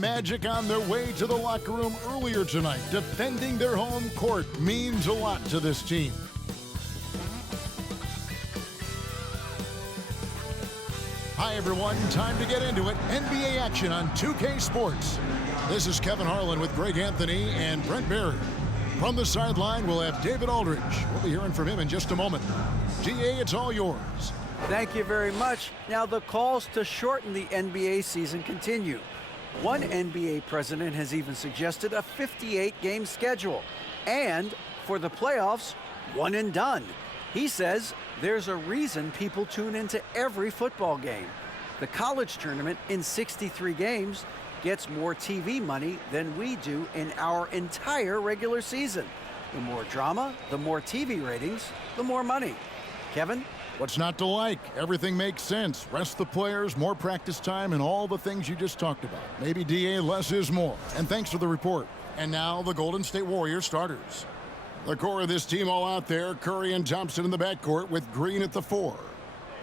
Magic on their way to the locker room earlier tonight. Defending their home court means a lot to this team. Hi, everyone. Time to get into it. NBA action on 2K Sports. This is Kevin Harlan with Greg Anthony and Brent Barry. From the sideline, we'll have David Aldridge. We'll be hearing from him in just a moment. GA, it's all yours. Thank you very much. Now, the calls to shorten the NBA season continue. One NBA president has even suggested a 58-game schedule. And for the playoffs, one and done. He says there's a reason people tune into every football game. The college tournament in 63 games gets more TV money than we do in our entire regular season. The more drama, the more TV ratings, the more money. Kevin? What's not to like? Everything makes sense. Rest the players, more practice time, and all the things you just talked about. Maybe DA, less is more. And thanks for the report. And now the Golden State Warriors starters. The core of this team all out there, Curry and Thompson in the backcourt with Green at the 4.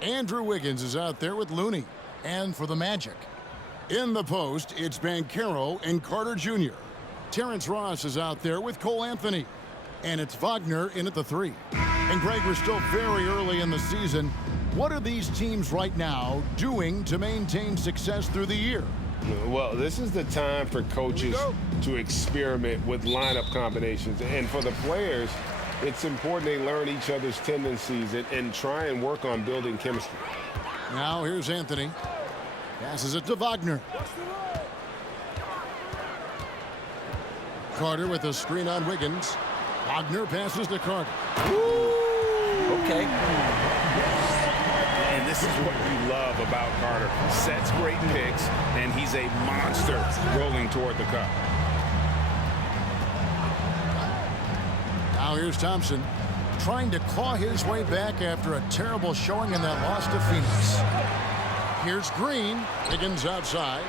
Andrew Wiggins is out there with Looney. And for the Magic, in the post, it's Banchero and Carter Jr. Terrence Ross is out there with Cole Anthony. And it's Wagner in at the 3. And Greg, we're still very early in the season. What are these teams right now doing to maintain success through the year? Well, this is the time for coaches to experiment with lineup combinations. And for the players, it's important they learn each other's tendencies and try and work on building chemistry. Now here's Anthony. Passes it to Wagner. Carter with a screen on Wiggins. Wagner passes to Carter. Okay. And this is what you love about Carter. Sets great picks, and he's a monster rolling toward the cup. Now here's Thompson, trying to claw his way back after a terrible showing in that loss to Phoenix. Here's Green. Wiggins outside.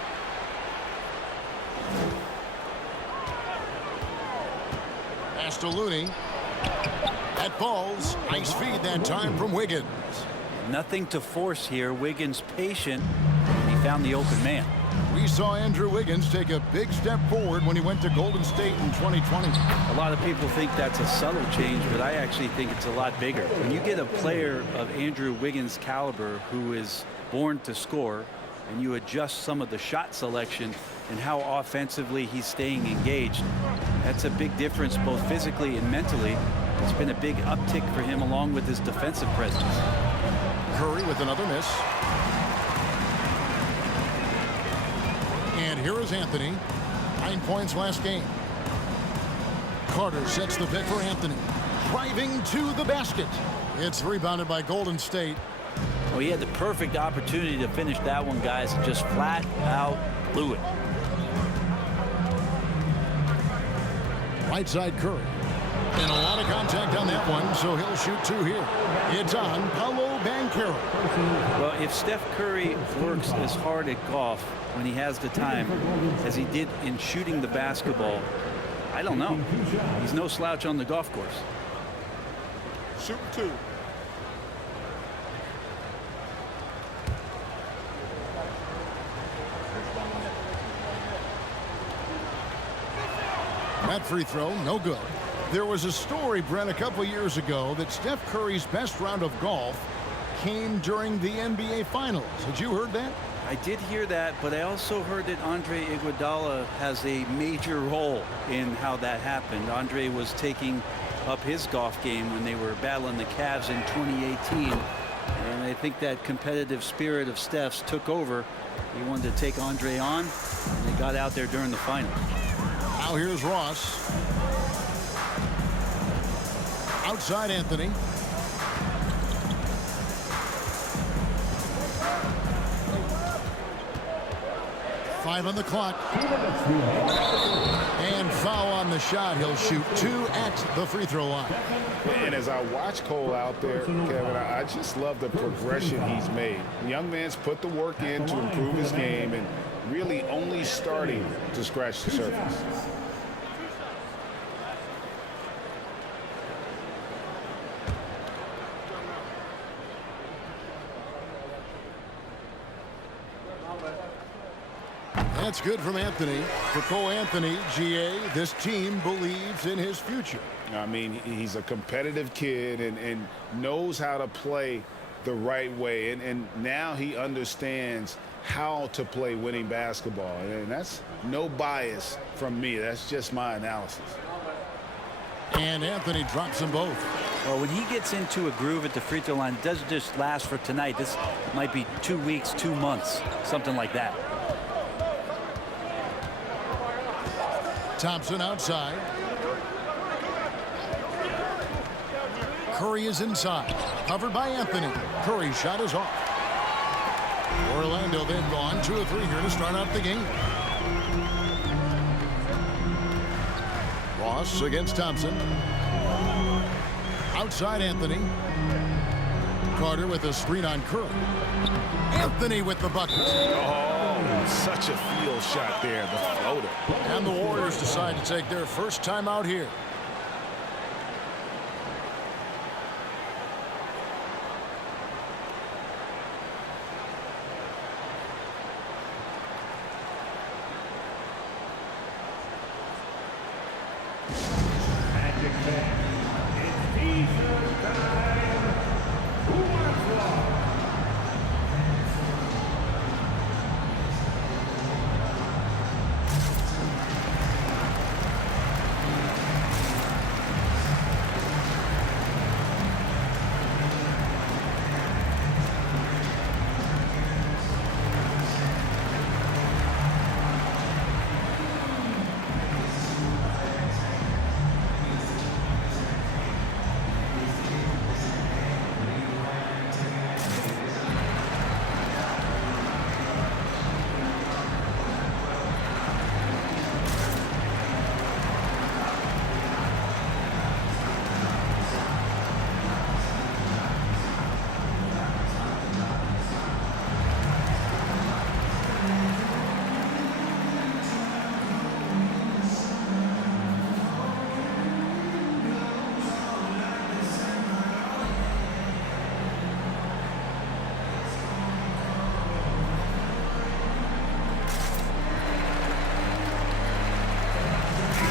Pass to Looney. That falls. Nice feed that time from Wiggins. Nothing to force here. Wiggins patient. He found the open man. We saw Andrew Wiggins take a big step forward when he went to Golden State in 2020. A lot of people think that's a subtle change, but I actually think it's a lot bigger. When you get a player of Andrew Wiggins' caliber who is born to score, and you adjust some of the shot selection and how offensively he's staying engaged, that's a big difference both physically and mentally. It's been a big uptick for him along with his defensive presence. Curry with another miss. And here is Anthony. 9 points last game. Carter sets the pick for Anthony. Driving to the basket. It's rebounded by Golden State. Well, he had the perfect opportunity to finish that one, guys, and just flat out blew it. Right side Curry. And a lot of contact on that one, so he'll shoot 2 here. It's on Paolo Banchero. Well, if Steph Curry works as hard at golf when he has the time as he did in shooting the basketball, I don't know. He's no slouch on the golf course. Shoot 2. That free throw, no good. There was a story, Brent, a couple years ago that Steph Curry's best round of golf came during the NBA Finals. Had you heard that? I did hear that, but I also heard that Andre Iguodala has a major role in how that happened. Andre was taking up his golf game when they were battling the Cavs in 2018. And I think that competitive spirit of Steph's took over. He wanted to take Andre on, and they got out there during the final. Now here's Ross. Outside Anthony. Five on the clock. And foul on the shot. He'll shoot 2 at the free throw line. And as I watch Cole out there, Kevin, I just love the progression he's made. The young man's put the work in to improve his game and really only starting to scratch the surface. That's good from Anthony. For Cole Anthony, GA, this team believes in his future. I mean, he's a competitive kid and knows how to play the right way. And now he understands how to play winning basketball. And that's no bias from me. That's just my analysis. And Anthony drops them both. Well, when he gets into a groove at the free throw line, it doesn't just last for tonight. This might be 2 weeks, 2 months, something like that. Thompson outside. Curry is inside. Covered by Anthony. Curry's shot is off. Orlando then gone 2 of 3 here to start out the game. Ross against Thompson. Outside Anthony. Carter with a screen on Curry. Anthony with the bucket. Oh, such a field shot there, the floater. And the Warriors decide to take their first time out here.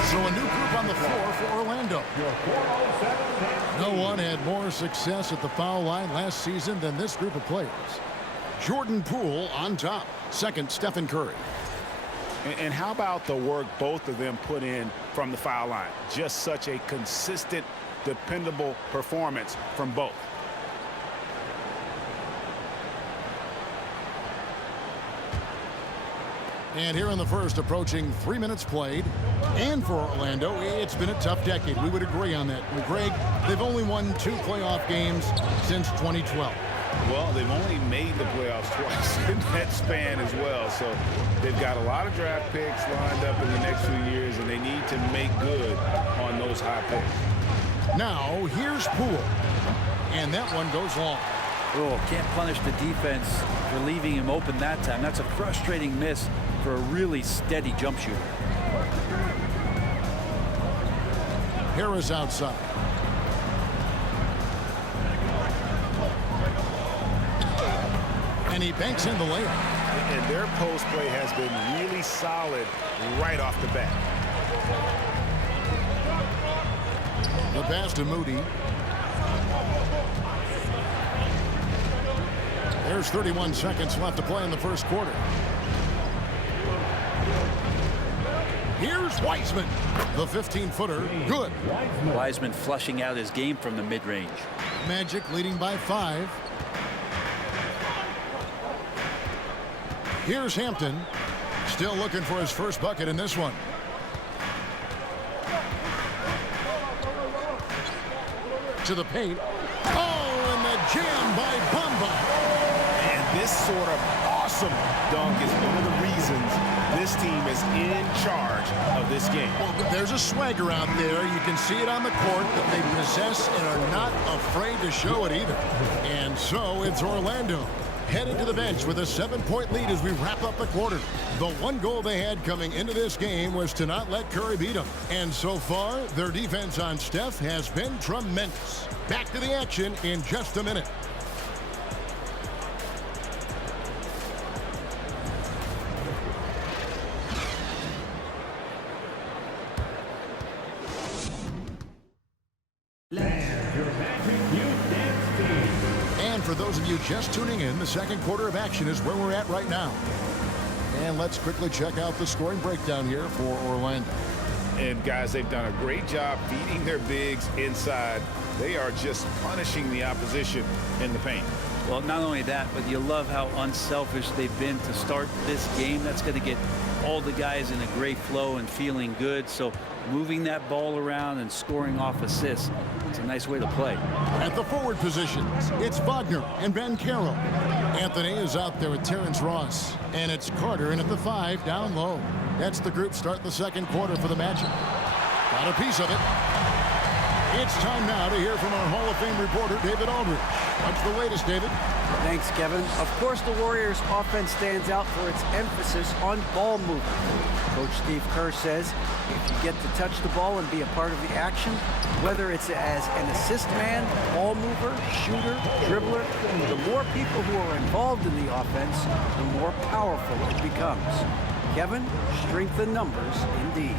So a new group on the floor for Orlando. No one had more success at the foul line last season than this group of players. Jordan Poole on top. Second, Stephen Curry. And how about the work both of them put in from the foul line? Just such a consistent, dependable performance from both. And here in the first, approaching 3 minutes played. And for Orlando, it's been a tough decade. We would agree on that. And Greg, they've only won 2 playoff games since 2012. Well, they've only made the playoffs twice in that span as well. So they've got a lot of draft picks lined up in the next few years, and they need to make good on those high picks. Now, here's Poole. And that one goes long. Oh, can't punish the defense for leaving him open that time. That's a frustrating miss for a really steady jump shooter. Harris outside. And he banks in the layup. And their post play has been really solid right off the bat. The pass to Moody. There's 31 seconds left to play in the first quarter. Here's Wiseman. The 15-footer. Good. Wiseman flushing out his game from the mid-range. Magic leading by 5. Here's Hampton. Still looking for his first bucket in this one. To the paint. Oh, and the jam by Bamba. And this sort of awesome dunk is one of the reasons this team is in charge of this game. Well, there's a swagger out there. You can see it on the court that they possess and are not afraid to show it either. And so it's Orlando headed to the bench with a 7-point lead as we wrap up the quarter. The one goal they had coming into this game was to not let Curry beat them. And so far, their defense on Steph has been tremendous. Back to the action in just a minute. those of you just tuning in, the second quarter of action is where we're at right now. And let's quickly check out the scoring breakdown here for Orlando. And guys, they've done a great job feeding their bigs inside. They are just punishing the opposition in the paint. Well, not only that, but you love how unselfish they've been to start this game. That's going to get all the guys in a great flow and feeling good. So moving that ball around and scoring off assists, it's a nice way to play. At the forward positions, it's Wagner and Banchero. Anthony is out there with Terrence Ross. And it's Carter in at the 5 down low. That's the group starting the second quarter for the Magic. Got a piece of it. It's time now to hear from our Hall of Fame reporter, David Aldridge. What's the latest, David? Thanks, Kevin. Of course, the Warriors' offense stands out for its emphasis on ball movement. Coach Steve Kerr says if you get to touch the ball and be a part of the action, whether it's as an assist man, ball mover, shooter, dribbler, the more people who are involved in the offense, the more powerful it becomes. Kevin, strength in numbers indeed.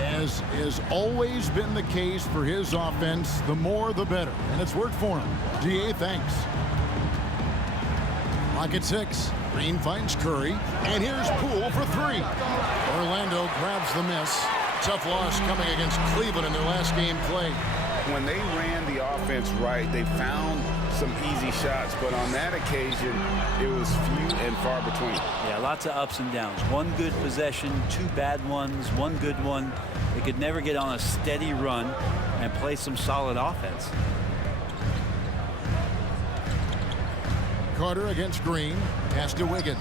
As has always been the case for his offense, the more the better. And it's worked for him. DA, thanks. Clock at 6. Green finds Curry. And here's Poole for 3. Orlando grabs the miss. Tough loss coming against Cleveland in their last game played. When they ran the offense right, they found some easy shots, but on that occasion, it was few and far between. Yeah, lots of ups and downs. One good possession, 2 bad ones, 1 good one. They could never get on a steady run and play some solid offense. Carter against Green. Pass to Wiggins.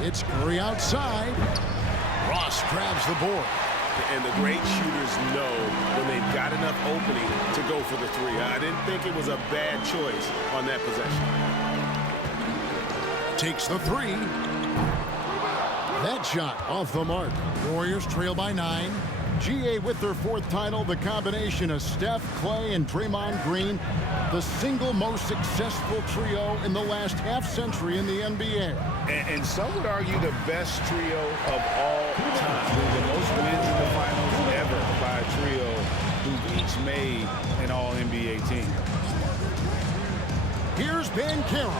It's Curry outside. Ross grabs the board. And the great shooters know when they've got enough opening to go for the 3. I didn't think it was a bad choice on that possession. Takes the 3. That shot off the mark. Warriors trail by 9. GA with their 4th title, the combination of Steph, Clay, and Draymond Green, the single most successful trio in the last half-century in the NBA. And some would argue the best trio of all time. The most wins in the finals ever by a trio who've each made an all-NBA team. Here's Banchero.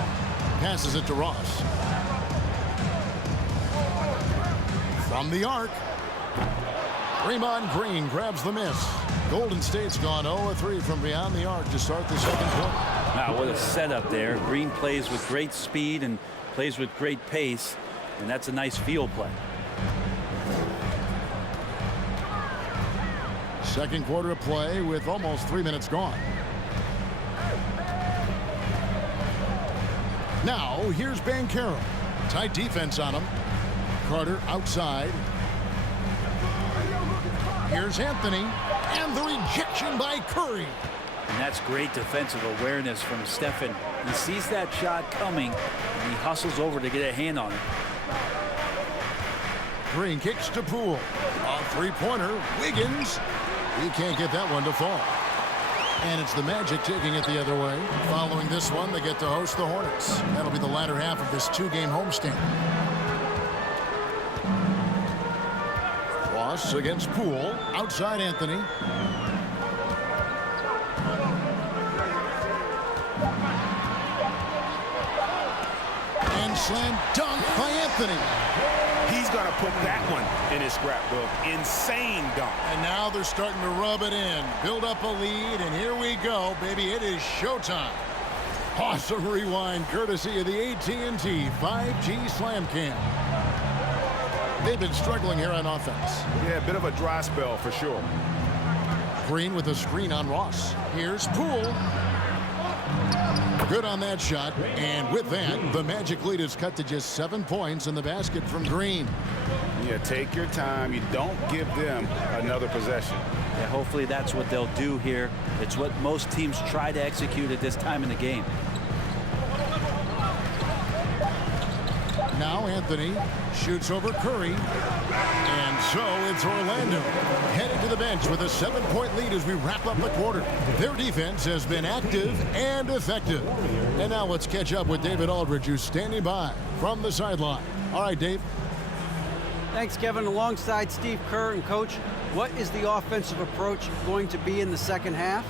Passes it to Ross. From the arc. Draymond Green grabs the miss. Golden State's gone 0-3 from beyond the arc to start the second quarter. Wow, what a setup there. Green plays with great speed and plays with great pace, and that's a nice field play. Second quarter of play with almost 3 minutes gone. Now, here's Banchero. Tight defense on him. Carter outside. Here's Anthony. And the rejection by Curry. And that's great defensive awareness from Stephen. He sees that shot coming, and he hustles over to get a hand on it. Green kicks to Poole. A three-pointer. Wiggins. He can't get that one to fall. And it's the Magic taking it the other way. Following this one, they get to host the Hornets. That'll be the latter half of this 2-game homestand. Ross against Poole. Outside Anthony. And slam dunk by Anthony. He's going to put that one in his scrapbook. Insane dunk. And now they're starting to rub it in. Build up a lead, and here we go, baby. It is showtime. Awesome rewind courtesy of the AT&T 5G Slam Cam. They've been struggling here on offense. Yeah, a bit of a dry spell for sure. Green with a screen on Ross. Here's Poole. Good on that shot. And with that, the Magic lead is cut to just 7 points in the basket from Green. Yeah, take your time. You don't give them another possession. Yeah, hopefully that's what they'll do here. It's what most teams try to execute at this time in the game. Now Anthony shoots over Curry. And so it's Orlando headed to the bench with a 7-point lead as we wrap up the quarter. Their defense has been active and effective. And now let's catch up with David Aldridge, who's standing by from the sideline. All right, Dave. Thanks, Kevin. Alongside Steve Kerr and Coach, what is the offensive approach going to be in the second half?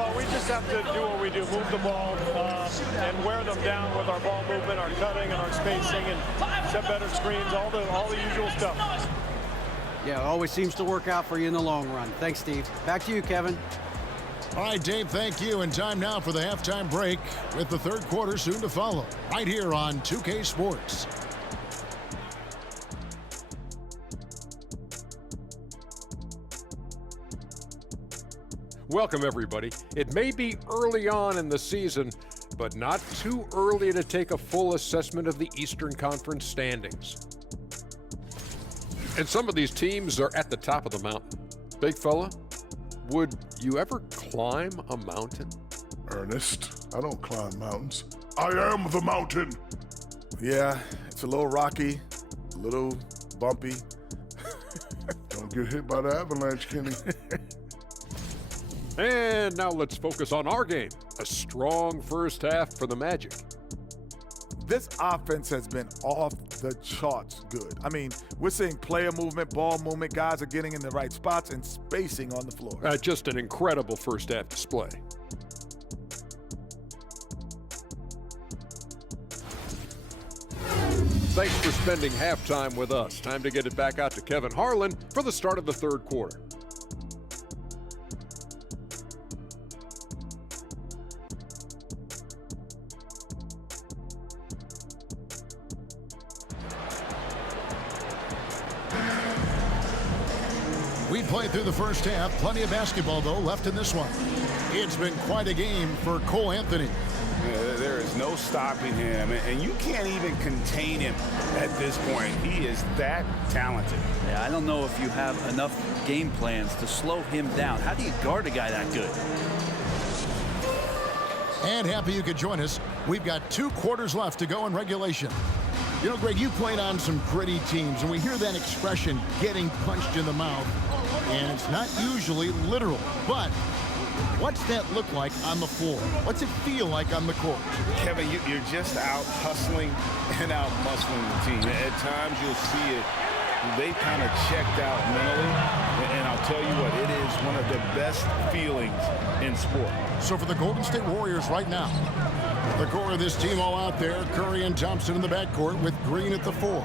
Well, we just have to do what we do, move the ball and wear them down with our ball movement, our cutting, and our spacing, and set better screens, all the usual stuff. Yeah, it always seems to work out for you in the long run. Thanks, Steve. Back to you, Kevin. All right, Dave, thank you. And time now for the halftime break with the third quarter soon to follow right here on 2K Sports. Welcome, everybody. It may be early on in the season, but not too early to take a full assessment of the Eastern Conference standings. And some of these teams are at the top of the mountain. Big fella, would you ever climb a mountain? Ernest, I don't climb mountains. I am the mountain. Yeah, it's a little rocky, a little bumpy. Don't get hit by the avalanche, Kenny. And now let's focus on our game. A strong first half for the Magic. This offense has been off the charts good. I mean, we're seeing player movement, ball movement, guys are getting in the right spots and spacing on the floor. Just an incredible first half display. Thanks for spending halftime with us. Time to get it back out to Kevin Harlan for the start of the third quarter. We played through the first half. Plenty of basketball, though, left in this one. It's been quite a game for Cole Anthony. Yeah, there is no stopping him, and you can't even contain him at this point. He is that talented. Yeah, I don't know if you have enough game plans to slow him down. How do you guard a guy that good? And happy you could join us. We've got 2 quarters left to go in regulation. You know, Greg, you played on some gritty teams, and we hear that expression, getting punched in the mouth. And it's not usually literal, but what's that look like on the floor? What's it feel like on the court? Kevin, you're just out hustling and out muscling the team. At times you'll see it. They kind of checked out mentally, and I'll tell you what, it is one of the best feelings in sport. So for the Golden State Warriors right now, the core of this team all out there, Curry and Thompson in the backcourt with Green at the 4.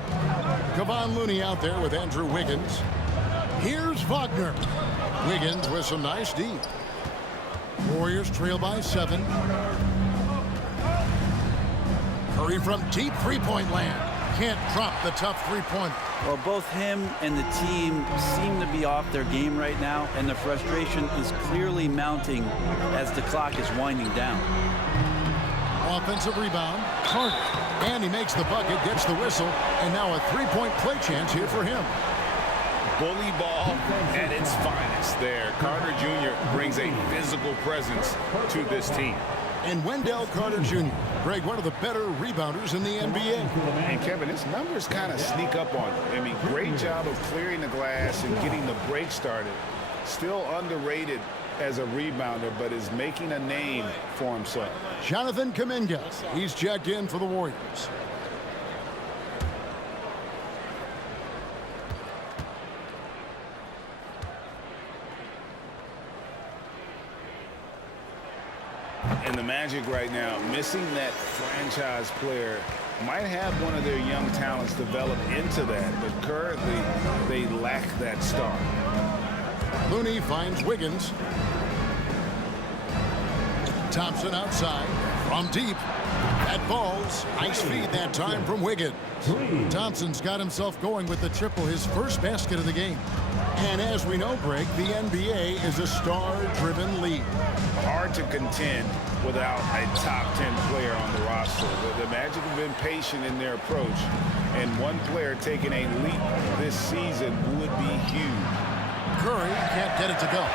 Kevon Looney out there with Andrew Wiggins. Here's Wagner. Wiggins with some nice D. Warriors trail by 7. Curry from deep three-point land. Can't drop the tough three-pointer. Well, both him and the team seem to be off their game right now, and the frustration is clearly mounting as the clock is winding down. Offensive rebound, Carter. And he makes the bucket, gets the whistle, and now a three-point play chance here for him. Bully ball at its finest there. Carter Jr. brings a physical presence to this team. And Wendell Carter Jr., Greg, one of the better rebounders in the NBA. And Kevin, his numbers kind of sneak up on him. I mean, great job of clearing the glass and getting the break started. Still underrated as a rebounder, but is making a name for himself. Jonathan Kuminga, he's checked in for the Warriors. And the Magic right now, missing that franchise player, might have one of their young talents develop into that, but currently they lack that star. Looney finds Wiggins. Thompson outside from deep. That falls. Nice feed that time from Wiggins. Thompson's got himself going with the triple, his first basket of the game. And as we know, Greg, the NBA is a star-driven league. Hard to contend without a top 10 player on the roster. The Magic have been patient in their approach, and one player taking a leap this season would be huge. Curry can't get it to go.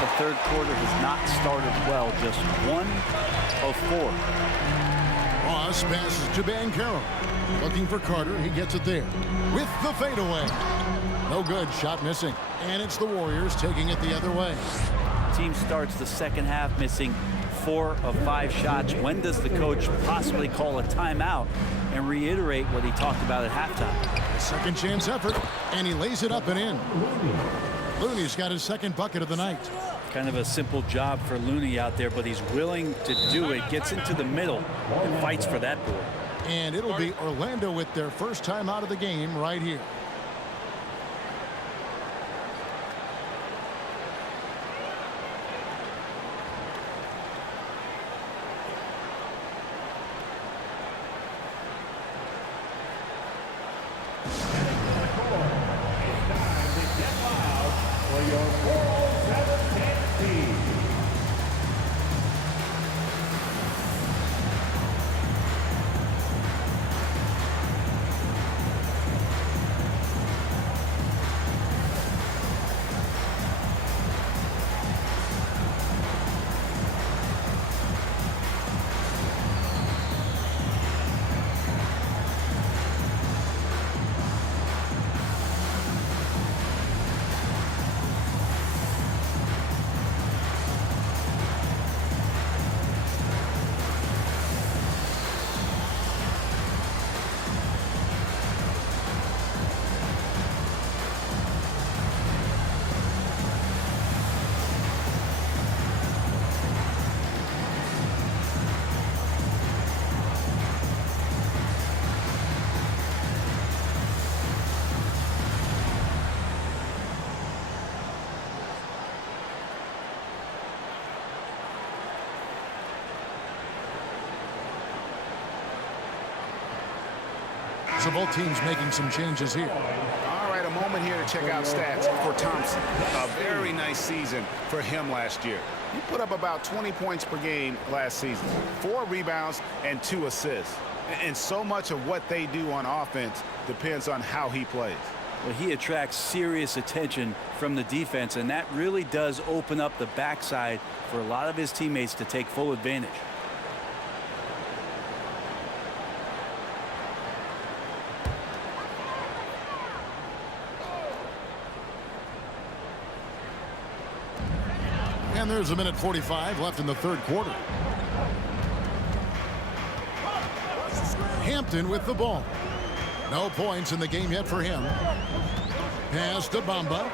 The third quarter has not started well, just 1 of 4. Ross passes to Banchero. Looking for Carter, he gets it there. With the fadeaway. No good, shot missing. And it's the Warriors taking it the other way. Team starts the second half missing 4 of 5 shots. When does the coach possibly call a timeout and reiterate what he talked about at halftime? Second chance effort, and he lays it up and in. Looney's got his second bucket of the night. Kind of a simple job for Looney out there, but he's willing to do it. Gets into the middle and fights for that board. And it'll be Orlando with their first time out of the game right here. So both teams making some changes here. All right, a moment here to check out stats for Thompson. A very nice season for him last year. He put up about 20 points per game last season, 4 rebounds and 2 assists. And so much of what they do on offense depends on how he plays. Well, he attracts serious attention from the defense, and that really does open up the backside for a lot of his teammates to take full advantage. And there's a minute 45 left in the third quarter. Hampton with the ball. No points in the game yet for him. Pass to Bamba.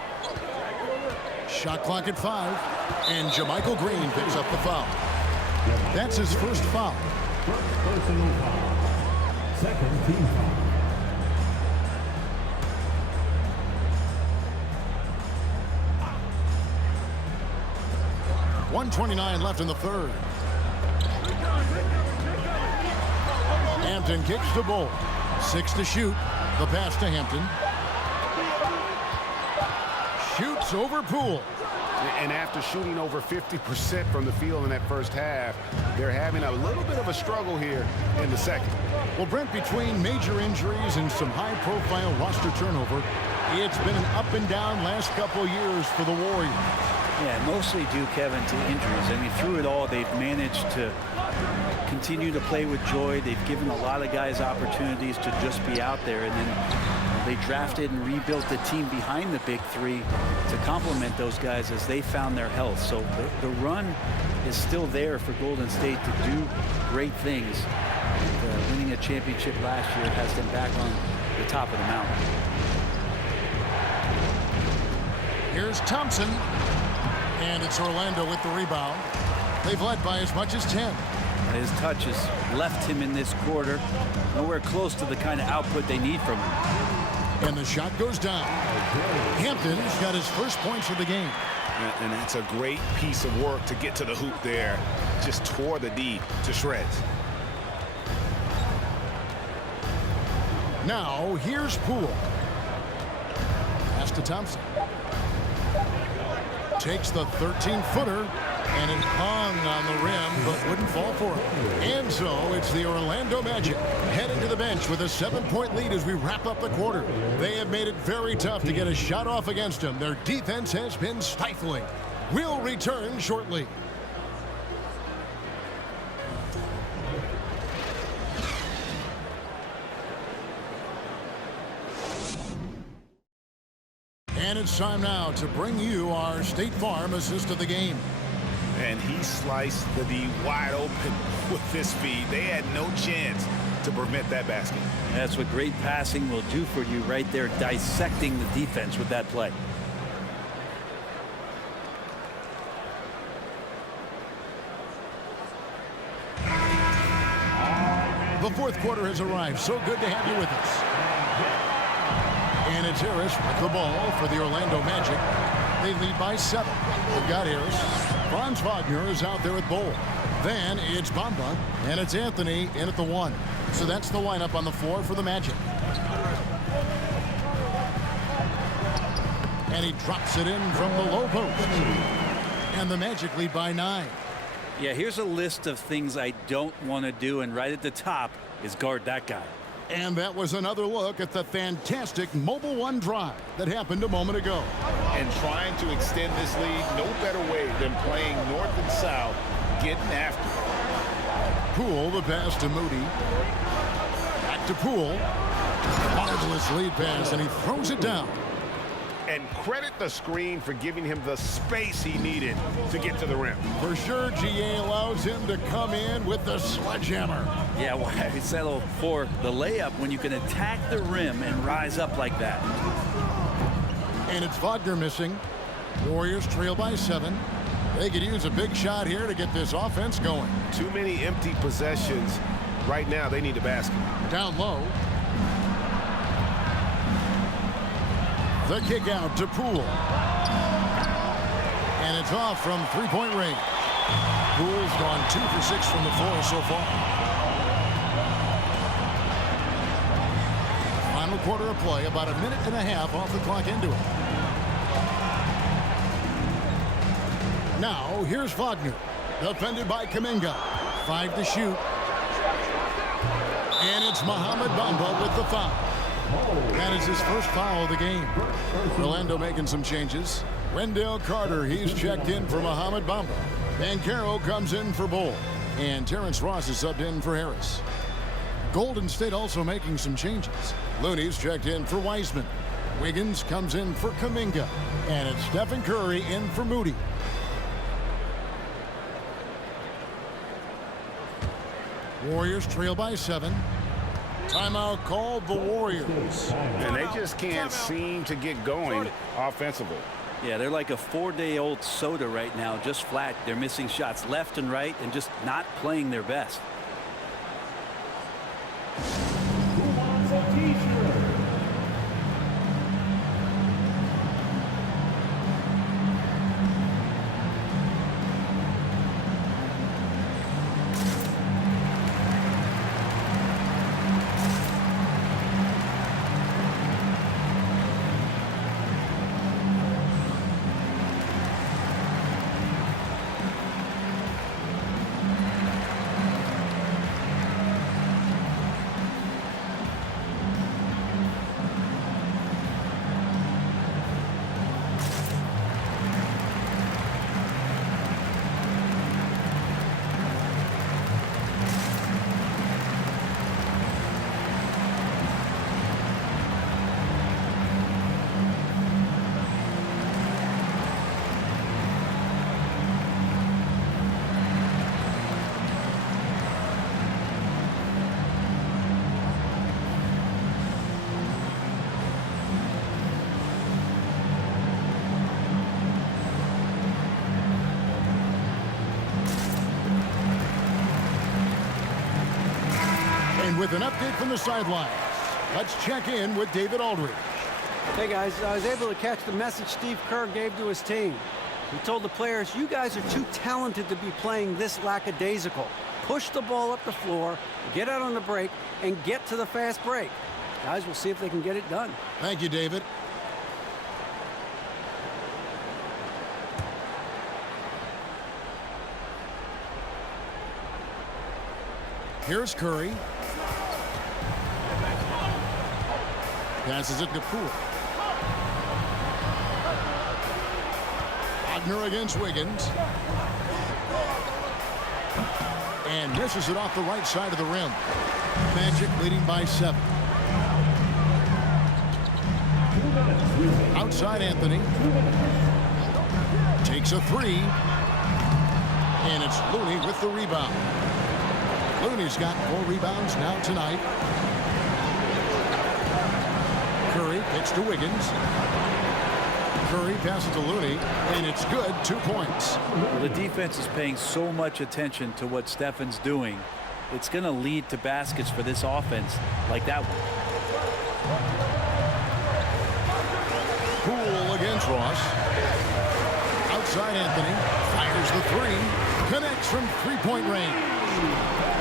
Shot clock at 5. And JaMychal Green picks up the foul. That's his first foul. Personal foul. Second team foul. 1:29 left in the third. Hampton kicks to Bolt. 6 to shoot. The pass to Hampton. Shoots over Poole. And after shooting over 50% from the field in that first half, they're having a little bit of a struggle here in the second. Well, Brent, between major injuries and some high-profile roster turnover, it's been an up and down last couple of years for the Warriors. Yeah, mostly due, Kevin, to injuries. I mean, through it all, they've managed to continue to play with joy. They've given a lot of guys opportunities to just be out there, and then they drafted and rebuilt the team behind the big three to complement those guys as they found their health. So the run is still there for Golden State to do great things. And, winning a championship last year has them back on the top of the mountain. Here's Thompson. And it's Orlando with the rebound. They've led by as much as 10. His touch has left him in this quarter. Nowhere close to the kind of output they need from him. And the shot goes down. Hampton's got his first points of the game. And it's a great piece of work to get to the hoop there. Just tore the D to shreds. Now, here's Poole. Pass to Thompson. Takes the 13-footer, and it hung on the rim, but wouldn't fall for him. And so it's the Orlando Magic heading to the bench with a 7-point lead as we wrap up the quarter. They have made it very tough to get a shot off against them. Their defense has been stifling. We'll return shortly. And it's time now to bring you our State Farm assist of the game. And he sliced the D wide open with this feed. They had no chance to prevent that basket. That's what great passing will do for you right there, dissecting the defense with that play. The fourth quarter has arrived. So good to have you with us. And it's Harris with the ball for the Orlando Magic. They lead by 7. They've got Harris. Franz Wagner is out there with Bol. Then it's Bamba, and it's Anthony in at the 1. So that's the lineup on the floor for the Magic. And he drops it in from the low post. And the Magic lead by 9. Yeah, here's a list of things I don't want to do, and right at the top is guard that guy. And that was another look at the fantastic Mobile One drive that happened a moment ago. And trying to extend this lead, no better way than playing north and south, getting after it. Poole, the pass to Moody. Back to Poole. Marvelous lead pass, and he throws it down. And credit the screen for giving him the space he needed to get to the rim. For sure, GA allows him to come in with the sledgehammer. Yeah, why settle for the layup when you can attack the rim and rise up like that? And it's Wagner missing. Warriors trail by 7. They could use a big shot here to get this offense going. Too many empty possessions. Right now, they need a basket. Down low. The kick out to Poole. And it's off from three-point range. Poole's gone 2 for 6 from the floor so far. Final quarter of play, about a minute and a half off the clock into it. Now, here's Wagner. Defended by Kuminga. 5 to shoot. And it's Mohamed Bamba with the foul. That is his first foul of the game. Orlando making some changes. Wendell Carter, he's checked in for Mohamed Bamba. Banchero comes in for Bol. And Terrence Ross is subbed in for Harris. Golden State also making some changes. Looney's checked in for Wiseman. Wiggins comes in for Kuminga. And it's Stephen Curry in for Moody. Warriors trail by 7. Timeout called the Warriors. And they just can't seem to get going offensively. Yeah, they're like a 4-day-old soda right now, just flat. They're missing shots left and right and just not playing their best. Who wants a t-shirt? With an update from the sidelines, let's check in with David Aldridge. Hey guys, I was able to catch the message Steve Kerr gave to his team. He told the players, you guys are too talented to be playing this lackadaisical. Push the ball up the floor, get out on the break, and get to the fast break. Guys, we'll see if they can get it done. Thank you, David. Here's Curry. Passes it to Poole. Wagner against Wiggins. And misses it off the right side of the rim. Magic leading by 7. Outside Anthony. Takes a 3. And it's Looney with the rebound. Looney's got 4 rebounds now tonight. Curry kicks to Wiggins. Curry passes to Looney, and it's good. 2 points. Well, the defense is paying so much attention to what Stefan's doing it's going to lead to baskets for this offense like that one. Poole against Ross. Outside Anthony. Fires the three. Connects from three-point range.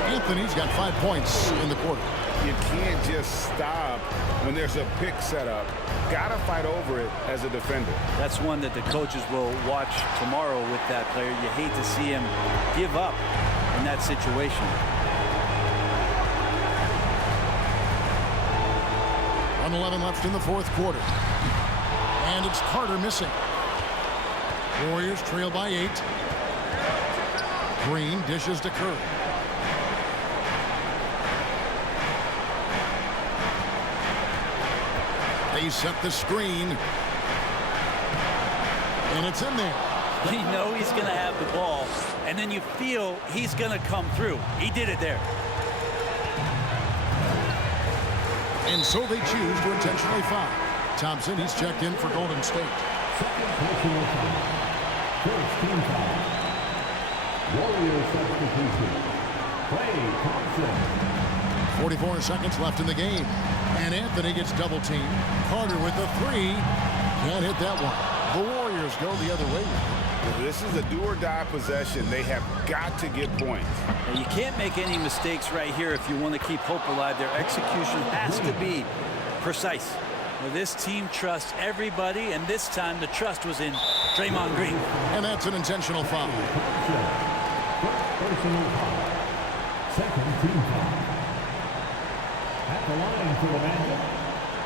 Anthony's got 5 points in the quarter. You can't just stop when there's a pick set up. Got to fight over it as a defender. That's one that the coaches will watch tomorrow with that player. You hate to see him give up in that situation. 1:11 left in the fourth quarter. And it's Carter missing. Warriors trail by 8. Green dishes to Curry. They set the screen. And it's in there. You know he's going to have the ball, and then you feel he's going to come through. He did it there. And so they choose to intentionally foul. Thompson, he's checked in for Golden State. Second personal foul. First team foul. Warriors substitution. Klay Thompson. 44 seconds left in the game. And Anthony gets double teamed. Carter with the three. Can't hit that one. The Warriors go the other way. This is a do-or-die possession. They have got to get points. And you can't make any mistakes right here if you want to keep hope alive. Their execution has to be precise. Well, this team trusts everybody, and this time the trust was in Draymond Green. And that's an intentional foul. First personal foul. Second team foul. At the line for the Magic,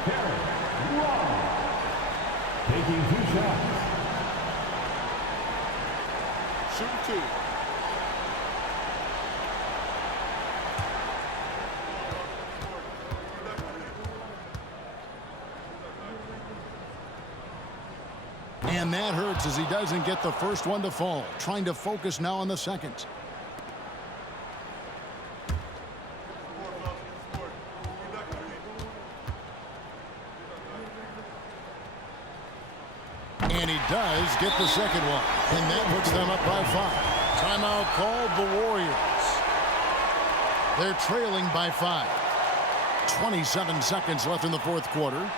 Terrence Ross. Taking 2 shots. Shoot 2. And that hurts as he doesn't get the first one to fall. Trying to focus now on the second. And he does get the second one. And that puts them up by 5. Timeout called the Warriors. They're trailing by 5. 27 seconds left in the fourth quarter.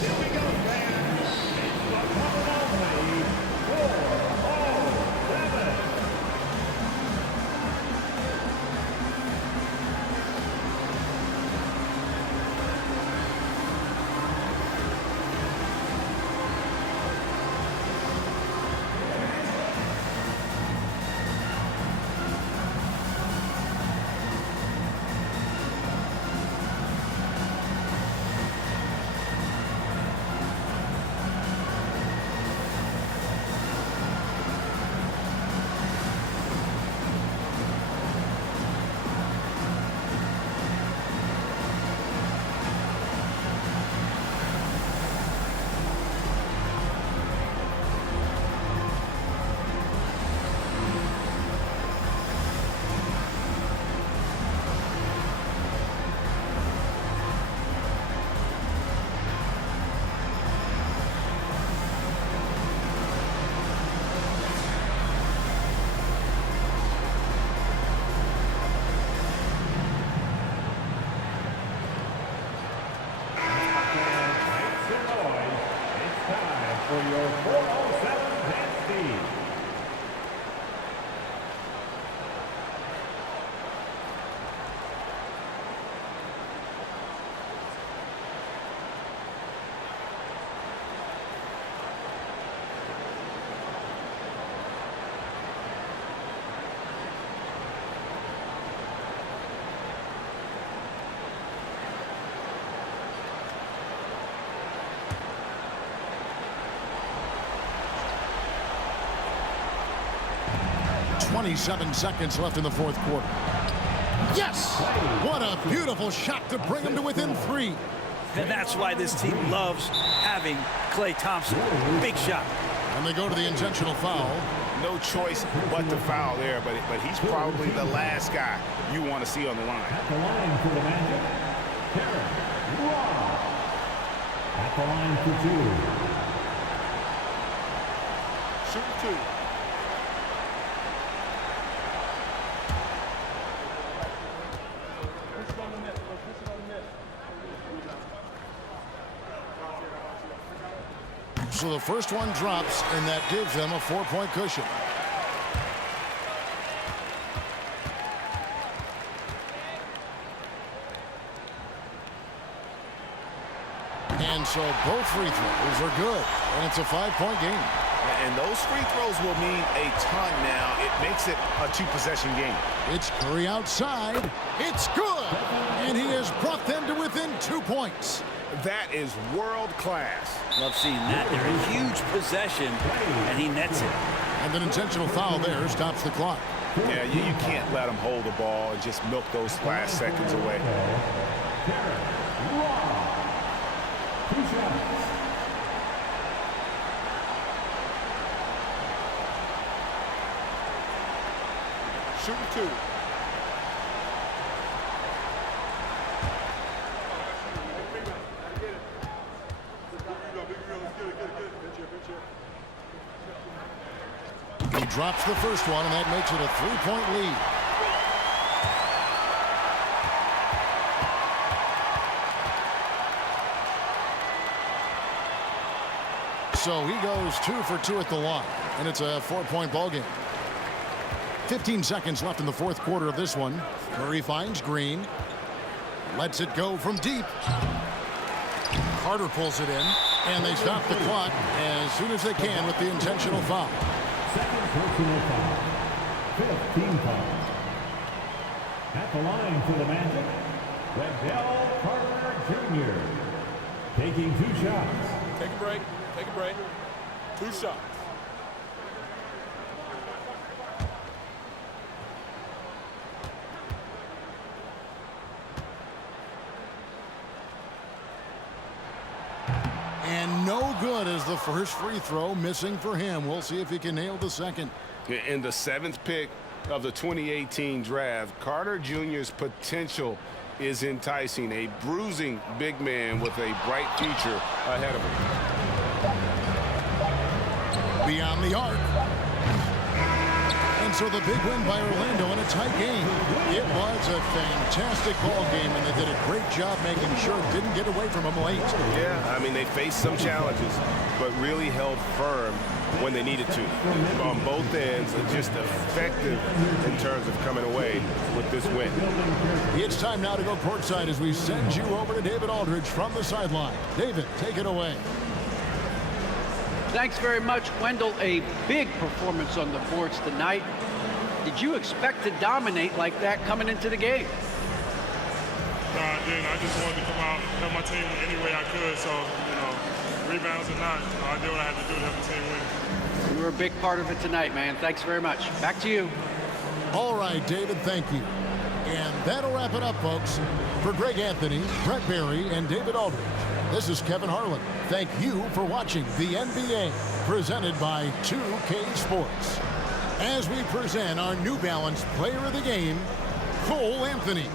Here we go, fans. It's the Commonwealth 4-0-7. For your 407 Nasty. .27 seconds left in the fourth quarter. Yes! What a beautiful shot to bring them to within 3. And that's why this team loves having Klay Thompson. Big shot. And they go to the intentional foul. No choice but to foul there, but he's probably the last guy you want to see on the line. At the line for the Magic, Terrence Ross. At the line for 2. Shoot 2. So the first one drops, and that gives them a 4-point cushion. And so both free throws are good, and it's a 5-point game. And those free throws will mean a ton now. It makes it a 2-possession game. It's Curry outside. It's good. And he has brought them to within 2 points. That is world class. Love seeing that. They're a huge possession, and he nets it. And an intentional foul there stops the clock. Yeah, you can't let him hold the ball and just milk those last seconds away. Shoot 2. He drops the first one, and that makes it a 3-point lead. So he goes 2 for 2 at the line, and it's a 4-point ball game. 15 seconds left in the fourth quarter of this one. Curry finds Green. Lets it go from deep. Carter pulls it in, and they stop the clock as soon as they can with the intentional foul. Second personal foul. 15 foul. At the line for the Magic, Wendell Carter Jr. Taking 2 shots. Take a break. Take a break. 2 shots. And no good as the first free throw missing for him. We'll see if he can nail the second. In the 7th pick of the 2018 draft, Carter Jr.'s potential is enticing. A bruising big man with a bright future ahead of him. Beyond the arc. And so the big win by Orlando in a tight game. It was a fantastic ball game, and they did a great job making sure it didn't get away from them late. Yeah, I mean, they faced some challenges, but really held firm when they needed to. On both ends, and just effective in terms of coming away with this win. It's time now to go courtside as we send you over to David Aldridge from the sideline. David, take it away. Thanks very much, Wendell. A big performance on the boards tonight. Did you expect to dominate like that coming into the game? No, I didn't. I just wanted to come out and help my team any way I could. So, rebounds or not, I did what I had to do to help the team win. You were a big part of it tonight, man. Thanks very much. Back to you. All right, David, thank you. And that'll wrap it up, folks. For Greg Anthony, Brett Barry, and David Aldridge, this is Kevin Harlan. Thank you for watching the NBA, presented by 2K Sports. As we present our New Balance Player of the Game, Cole Anthony.